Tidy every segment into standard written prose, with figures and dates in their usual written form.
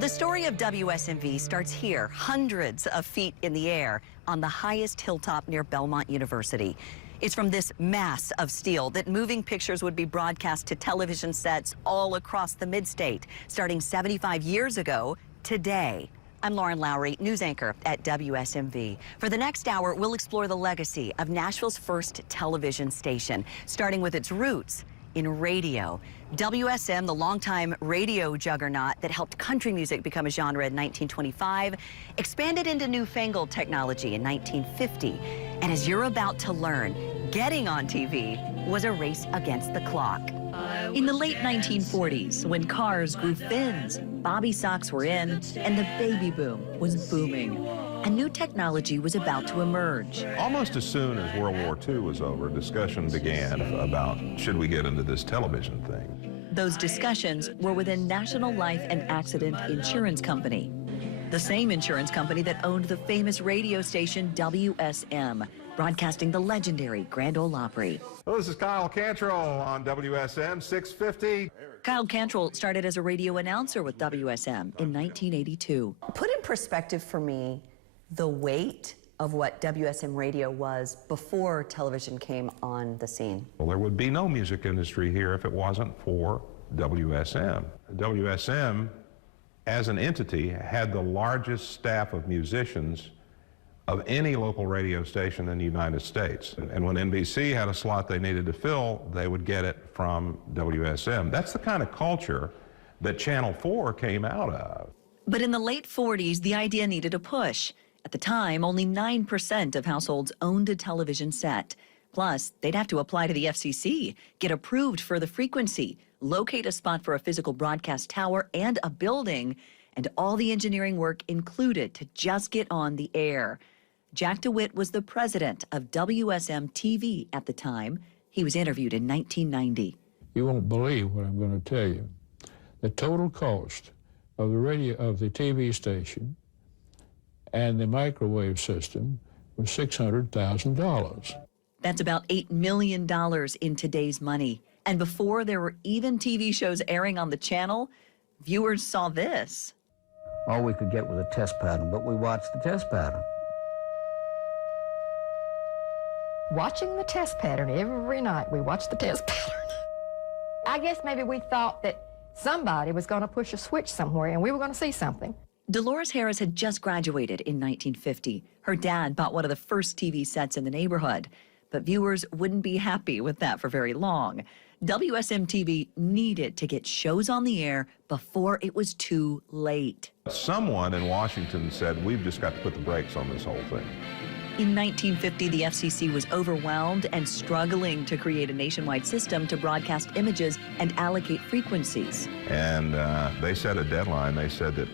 The story of WSM-TV starts here, hundreds of feet in the air, on the highest hilltop near Belmont University. It's from this mass of steel that moving pictures would be broadcast to television sets all across the mid-state, starting 75 years ago today. I'm Lauren Lowry, news anchor at WSM-TV. For the next hour, we'll explore the legacy of Nashville's first television station, starting with its roots in radio. WSM, the longtime radio juggernaut that helped country music become a genre in 1925, expanded into newfangled technology in 1950. And as you're about to learn, getting on TV was a race against the clock. In the late 1940s, when cars grew fins, bobby socks were in, and the baby boom was booming, a new technology was about to emerge. Almost as soon as World War II was over, discussion began about should we get into this television thing. Those discussions were within National Life and Accident Insurance Company, the same insurance company that owned the famous radio station WSM, broadcasting the legendary Grand Ole Opry. Well, this is Kyle Cantrell on WSM 650. Kyle Cantrell started as a radio announcer with WSM in 1982. Put in perspective for me the weight of what WSM radio was before television came on the scene. Well, there would be no music industry here if it wasn't for WSM. WSM, as an entity, had the largest staff of musicians of any local radio station in the United States. And when NBC had a slot they needed to fill, they would get it from WSM. That's the kind of culture that Channel 4 came out of. But in the late 40s, the idea needed a push. At the time, only 9% of households owned a television set. Plus, they'd have to apply to the FCC, get approved for the frequency, locate a spot for a physical broadcast tower and a building, and all the engineering work included to just get on the air. Jack DeWitt was the president of WSM-TV at the time. He was interviewed in 1990. You won't believe what I'm going to tell you. The total cost of the TV station and the microwave system was $600,000. That's about $8 million in today's money. And before there were even TV shows airing on the channel, viewers saw this. All we could get was a test pattern, but we watched the test pattern. Watching the test pattern every night, we watched the test pattern. I guess maybe we thought that somebody was going to push a switch somewhere and we were going to see something. Dolores Harris had just graduated in 1950. Her dad bought one of the first TV sets in the neighborhood, but viewers wouldn't be happy with that for very long. WSM-TV needed to get shows on the air before it was too late. Someone in Washington said, we've just got to put the brakes on this whole thing. In 1950, the FCC was overwhelmed and struggling to create a nationwide system to broadcast images and allocate frequencies. And they set a deadline. They said that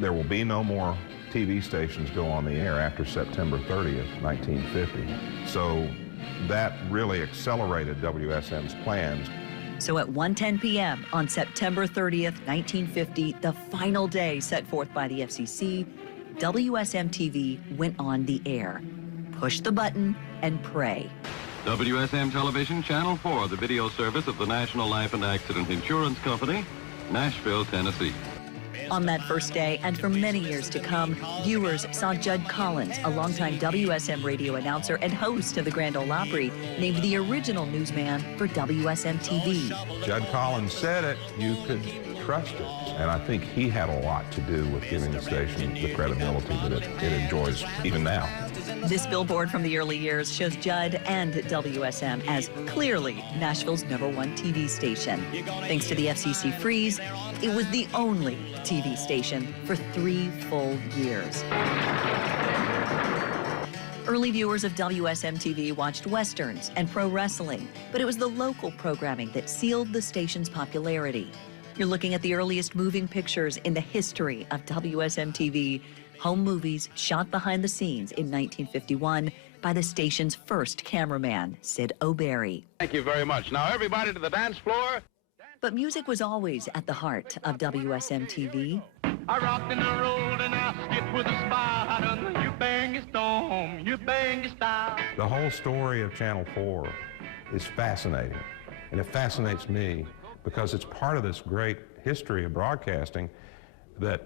there will be no more TV stations go on the air after September 30th, 1950. So that really accelerated WSM's plans. So at 1:10 p.m. on September 30th, 1950, the final day set forth by the FCC, WSM-TV went on the air. Push the button and pray. WSM Television, Channel 4, the video service of the National Life and Accident Insurance Company, Nashville, Tennessee. On that first day, and for many years to come, viewers saw Judd Collins, a longtime WSM radio announcer and host of the Grand Ole Opry, named the original newsman for WSM-TV. Judd Collins said it, you could trust it. And I think he had a lot to do with giving the station the credibility that it enjoys even now. This billboard from the early years shows Judd and WSM as clearly Nashville's #1 TV station. Thanks to the FCC freeze, it was the only TV station for 3 full years. Early viewers of WSM-TV watched westerns and pro wrestling, but it was the local programming that sealed the station's popularity. You're looking at the earliest moving pictures in the history of WSM-TV, home movies shot behind the scenes in 1951 by the station's first cameraman, Sid O'Berry. Thank you very much. Now, everybody to the dance floor. But music was always at the heart of WSM-TV. I rocked and I rolled and I skipped with a spot. You bang your storm, you bang your style. The whole story of Channel 4 is fascinating, and it fascinates me because it's part of this great history of broadcasting that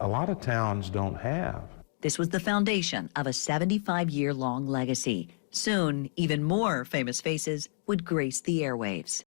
a lot of towns don't have. This was the foundation of a 75-year-long legacy. Soon, even more famous faces would grace the airwaves.